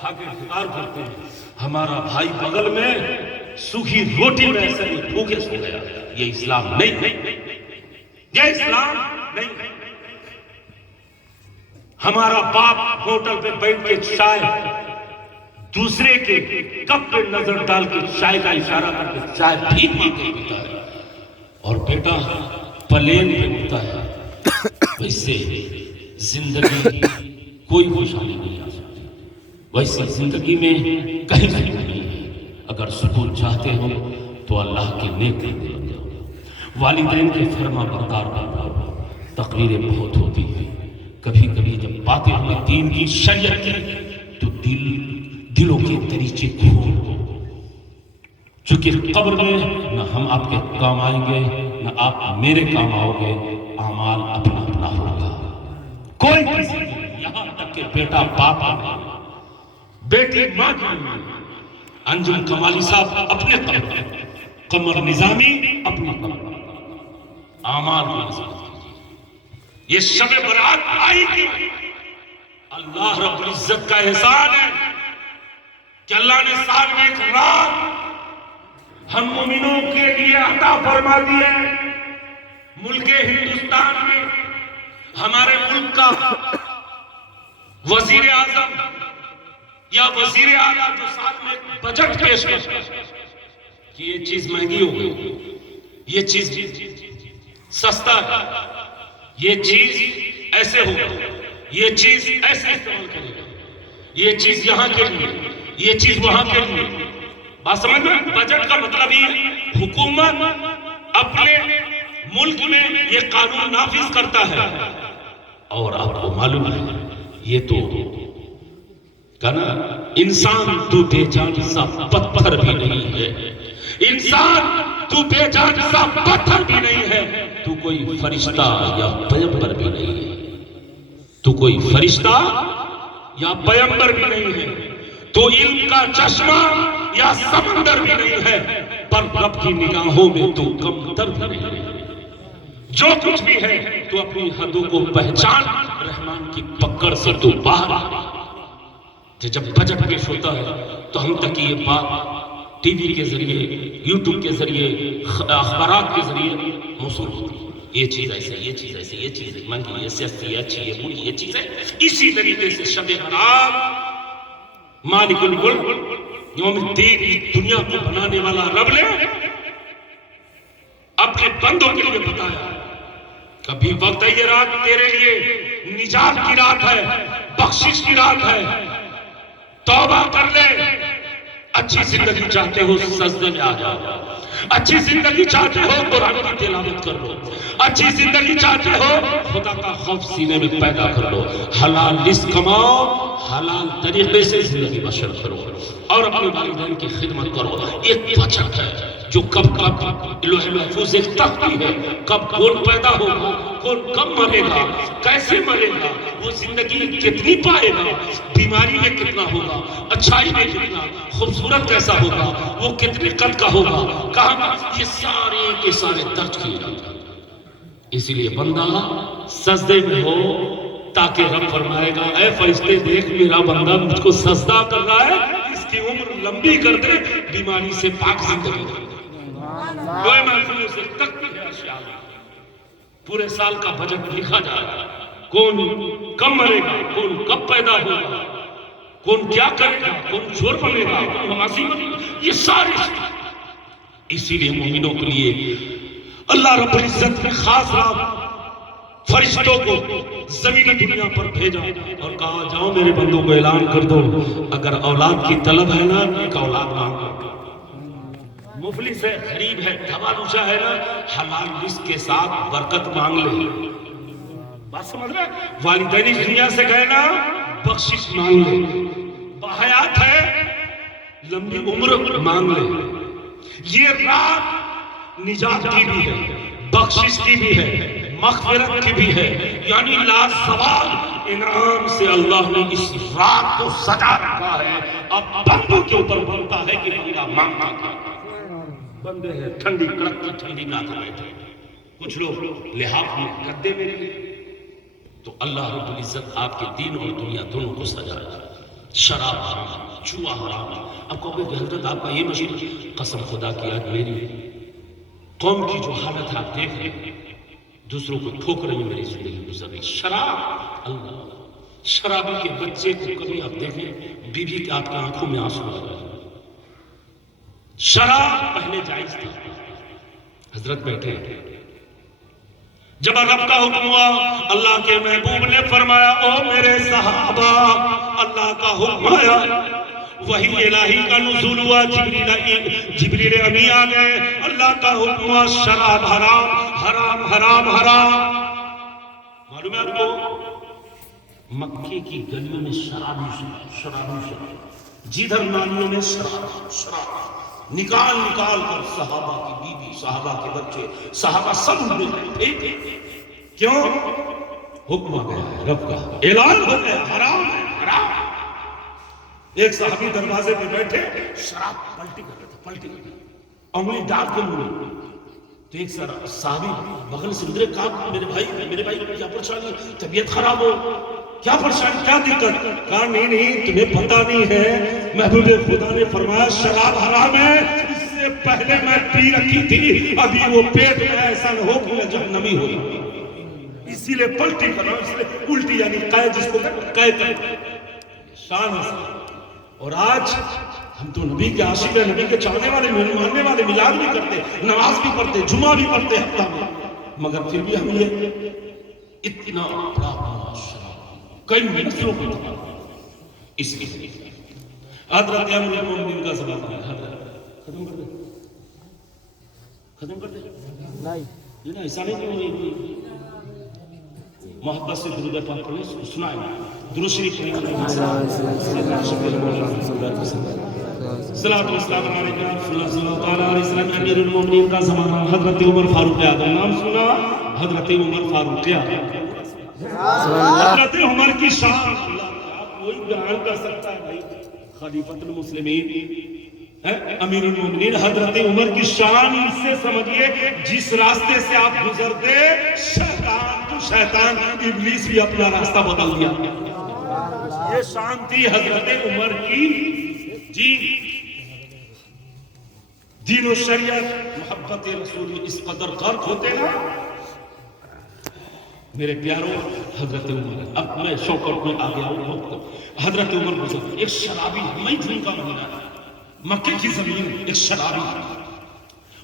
کھا کے انتظار کرتے ہیں ہمارا بھائی بغل میں سوکھی روٹی میں ایسے ہی بھوکے سو گیا. یہ اسلام نہیں، یہ اسلام نہیں. ہمارا باپ ہوٹل پہ بیٹھ کے چائے دوسرے کے کپ پہ نظر ڈال کے چائے کا اشارہ کر کے چائے ٹھیک مانگ کے پیتا ہے، اور بیٹا پلین پہ اڑتا ہے. ویسے زندگی کوئی خوشحالی نہیں آ سکتی، ویسے زندگی میں کہیں نہیں ہے. اگر سکون چاہتے ہو تو اللہ کے نیک بندے بن جاؤ، والدین کے فرما بردار بن جاؤ. تقریریں بہت ہوتی ہیں، کبھی کبھی جب باتیں ہوئی دین کی شریعت کی تو دلوں کے دریچے کھول دو. چونکہ قبر میں نہ ہم آپ کے کام آئیں گے نہ آپ میرے کام آؤ گے، اعمال اپنا اپنا ہوگا. کوئی کسی کے نہیں، یہاں تک کہ بیٹا باپ کا، بیٹی ماں کی نہیں. انجم کمالی صاحب اپنے قبر میں، قمر نظامی اپنی قبر میں. اعمال کو نظر یہ شب برات آئی کیوں؟ اللہ رب العزت کا احسان ہے کہ اللہ نے سال میں ایک رات ہم مومنوں کے لیے عطا فرما دی ہے. ملک ہندوستان میں ہمارے ملک کا وزیر اعظم یا وزیر اعلیٰ جو ساتھ میں ایک بجٹ پیش کرتا ہے کہ یہ چیز مہنگی ہو گئی، یہ چیز سستا ہے، یہ چیز ایسے ہوگا، یہ چیز ایسے استعمال کرے گا، یہ چیز یہاں کے لیے، یہ چیز وہاں کے لیے. بات سمجھ میں؟ بجٹ کا مطلب یہ ہے حکومت اپنے ملک میں یہ قانون نافذ کرتا ہے. اور آپ کو معلوم ہے یہ تو کہنا انسان تو بے جان سا پتھر بھی نہیں ہے، انسان تو بے جان سا پتھر بھی نہیں ہے، تو کوئی فرشتہ یا پیغمبر بھی نہیں ہے، تو کوئی فرشتہ یا پیغمبر بھی نہیں ہے، تو علم کا چشمہ یا سمندر بھی نہیں ہے، پر رب کی نگاہوں میں تو کم تر بھی نہیں ہے. جو کچھ بھی ہے تو اپنی حدوں کو پہچان، رحمان کی پکڑ سے تو باہر ہے. جب بجٹ پیش ہوتا ہے تو ہم تک یہ بات ٹی وی کے ذریعے، یوٹیوب کے ذریعے، اخبارات کے ذریعے موصول ہوتی ہے. یہ چیز ایسے، یہ چیز ایسے، یہ چیز مہنگی، یہ سستی، یہ اچھی، یہ بری، یہ چیز ہے. اسی طریقے سے شب برات مالک الملک یوم الدین دنیا کو بنانے والا رب نے اپنے بندوں کے لیے بتایا کبھی وقت ہے یہ رات تیرے لیے نجات کی رات ہے، بخشش کی رات ہے. توبہ کر لے. اچھی زندگی چاہتے ہو سجدے میں آ جاؤ، اچھی زندگی چاہتے ہو قرآن کی تلاوت کر لو، اچھی زندگی چاہتے ہو خدا کا خوف سینے میں پیدا کر لو، حلال رزق کماؤ، حلال طریقے سے زندگی بسر کرو اور اپنے والدین کی خدمت کرو. ایک بچت ہے جو کب لوح محفوظ ایک تختی ہے، کب کون پیدا ہوگا، کون کب مرے گا، کیسے مرے گا، وہ زندگی کتنی پائے گا، بیماری میں کتنا ہوگا، اچھائی میں کتنا، خوبصورت کیسا ہوگا، وہ کتنے قد کا ہوگا، کہاں، یہ سارے کے سارے درج کیے جاتے ہیں. اسی لیے بندہ سجدے میں ہو تاکہ رب فرمائے گا اے فرشتے دیکھ میرا بندہ مجھ کو سجدہ کر رہا ہے، اس کی عمر لمبی کر دے، بیماری سے پاک زندگی دے. لوح محفوظ سے تک پورے سال کا بجٹ لکھا جا رہا ہے، کون کب مرے گا، کون کب پیدا ہوگا، کون کیا کرے گا، کون چور بنے گا، کون نمازی بنے گا، یہ ساری. اسی لیے مومنوں کے لیے اللہ رب العزت نے خاص رات فرشتوں کو زمینی دنیا پر بھیجا اور کہا جاؤ میرے بندوں کو اعلان کر دو اگر اولاد کی طلب ہے نا ایک اولاد مانگو، مفلس ہے، غریب ہے، دھوالوچا ہے نا حلال رزق کے ساتھ برکت مانگ لے. بات سمجھ رہے؟ والدین اس دنیا سے گئے نا بخشش مانگ لے، باحیات ہے لمبی عمر مانگ لے. یہ رات نجات کی بھی ہے، بخشش کی بھی ہے، مغفرت کی بھی ہے. یعنی لازوال انعام سے اللہ نے اس رات کو سجا رکھا ہے. اب بندوں کے اوپر بنتا ہے کہ بندہ مانگتا کیا. بندے ہیں ٹھنڈی کڑکتی ٹھنڈی نہ بیٹھے، کچھ لوگ لحاف میں گدے میں لیے، تو اللہ رب العزت آپ کے دین اور دنیا دونوں کو سجائے. شراب حرام، جوا حرام. اب کہو کہ حضرت آپ کا یہ مشین، قسم خدا کی آج میری قوم کی جو حالت آپ دیکھ رہے ہیں، دوسروں کو ٹھوکریں میں میری زندگی گزر رہی. شراب، اللہ، شرابی کے بچے کو کبھی آپ دیکھیں، بیوی کے آپ کی آنکھوں میں آنسو آ رہے ہیں. شراب پہلے جائز تھا. حضرت بیٹھے جب رب کا حکم ہوا، اللہ کے محبوب نے فرمایا او میرے صحابہ، اللہ کا حکم آیا، وحی الہی کا نزول ہوا، جبریل امی آ گئے، اللہ کا حکم ہوا شراب حرام حرام حرام حرام. معلوم ہے آپ کو مکے کی گلیوں میں شراب جدھر نالیوں میں شراب نکال کر صحابہ کی بیوی، صحابہ کے بچے، صحابہ سب ان میں پھینکے. کیوں؟ حکم آ گیا ہے رب کا، اعلان ہو گیا حرام ہے حرام. ایک صحابی دروازے پہ بیٹھے شراب پلٹی کر رہے تھے، انگلی ڈال کے منہ. تو ایک صحابی بغل سے گزرے، کہا میرے بھائی کیا پریشانی، طبیعت خراب ہو، کیا پریشانی، کیا دقت؟ کہا نہیں تمہیں پتہ نہیں ہے، محبوب خدا نے فرمایا شراب حرام ہے، اس سے پہلے میں پی رکھی تھی، ابھی وہ پیٹ میں ایسا نہ ہو کہ میں جہنمی ہوئی، اسی لیے پلٹی کرنا، اس لیے الٹی یعنی قید، جس کو قید شان ہے. اور آج ہم تو نبی کے عاشق ہیں، نبی کے چاہنے والے، ماننے والے، میلاد بھی کرتے، نماز بھی پڑھتے، جمعہ بھی پڑھتے ہفتہ میں، مگر پھر بھی ہم یہ اتنا بڑا شراب کئی نسلوں کو تباہ. اس لیے حضرت امیر المومنین کا زمانہ ہے. حضرت ختم کر دے نہیں نا، ایسا نہیں کہ محبت سے درود پاک پڑھیں، سنائیں درود شریف پڑھیں. صلاۃ والسلام علیہ صلی اللہ علیہ وسلم. امیر المومنین کا زمانہ، حضرت عمر فاروق اعظم، نام سنا؟ حضرت عمر فاروق اعظم. حضرت عمر کی شان کوئی بیان کر سکتا ہے بھائی؟ خلیفۃ المسلمین امیر المومنین حضرت عمر کی شان سے سمجھیے، جس راستے سے آپ گزرتے شیطان ابلیس بھی اپنا راستہ بدل دیا. یہ شان تھی حضرت عمر کی. جی دین و شریعت محبت رسول اس قدر غرق ہوتے نا میرے پیاروں. حضرت عمر، اب میں شوکت میں آ گیا ہوں. حضرت عمر گزر، ایک شرابی، مئی جون کا مہینہ، مکے کی زمین، ایک شرابی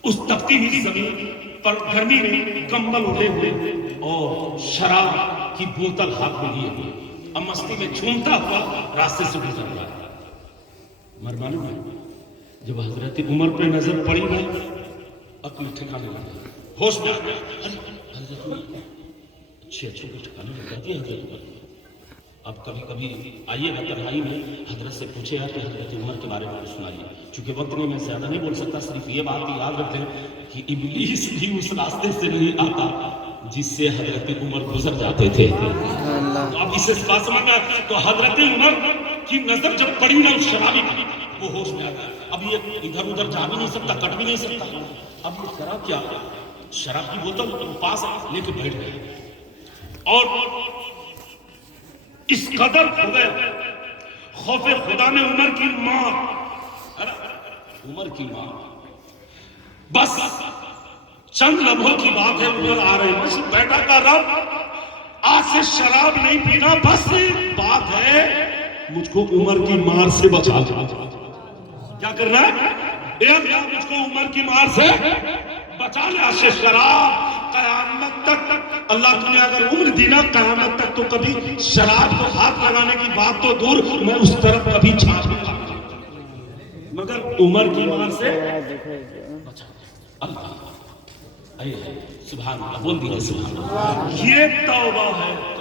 اس تپتی ہوئی زمین پر گرمی میں کمبل اڑے ہوئے اور شراب کی بوتل ہاتھ میں لیے ہوئے، اب مستی میں جھومتا ہوا راستے سے گزر رہا. مر معلوم ہے جب حضرت عمر پہ نظر پڑی نا، اپنے ٹھکانے لگا، ہوش میں آ گیا. حضرت عمر اچھے کو ٹھکانے لگ جاتی ہے حضرت عمر. اب کبھی کبھی آئیے گا تنہائی میں، حضرت سے پوچھے گا کہ حضرت عمر کے بارے میں سنائیے. چونکہ وقت میں زیادہ نہیں بول سکتا، صرف یہ بات یاد رکھیں کہ ابلیس بھی اس راستے سے نہیں آتا جس سے حضرت عمر گزر جاتے تھے. تو اب اسے بات سمجھ میں، تو حضرت عمر کی نظر جب پڑی نا اس شرابی کی، وہ ہوش میں آ گیا. اب یہ ادھر ادھر جا بھی نہیں سکتا، کٹ بھی نہیں سکتا. اب یہ کرا کیا؟ شراب کی بوتل پاس لے کے بیٹھ گئے اور اس قدر ہو گئے خوف خدا میں. عمر کی ماں بس چند لمحوں کی بات ہے، عمر آ رہے ہیں، بس بیٹا کا رب آج سے شراب نہیں پینا، بس بات ہے مجھ کو عمر کی مار سے بچا. کیا کرنا ہے؟ مجھ کو عمر کی مار سے بچا لے. آج سے شراب قیامت تک، اللہ تمہیں اگر عمر دینا قیامت تک، تو کبھی شراب کو ہاتھ لگانے کی بات تو دور، میں اس طرف کبھی چھاپ نہیں، مگر عمر کی مار سے بچا. اللہ سبحان اللہ، بول دیجیے سبحان اللہ. یہ توبہ ہے.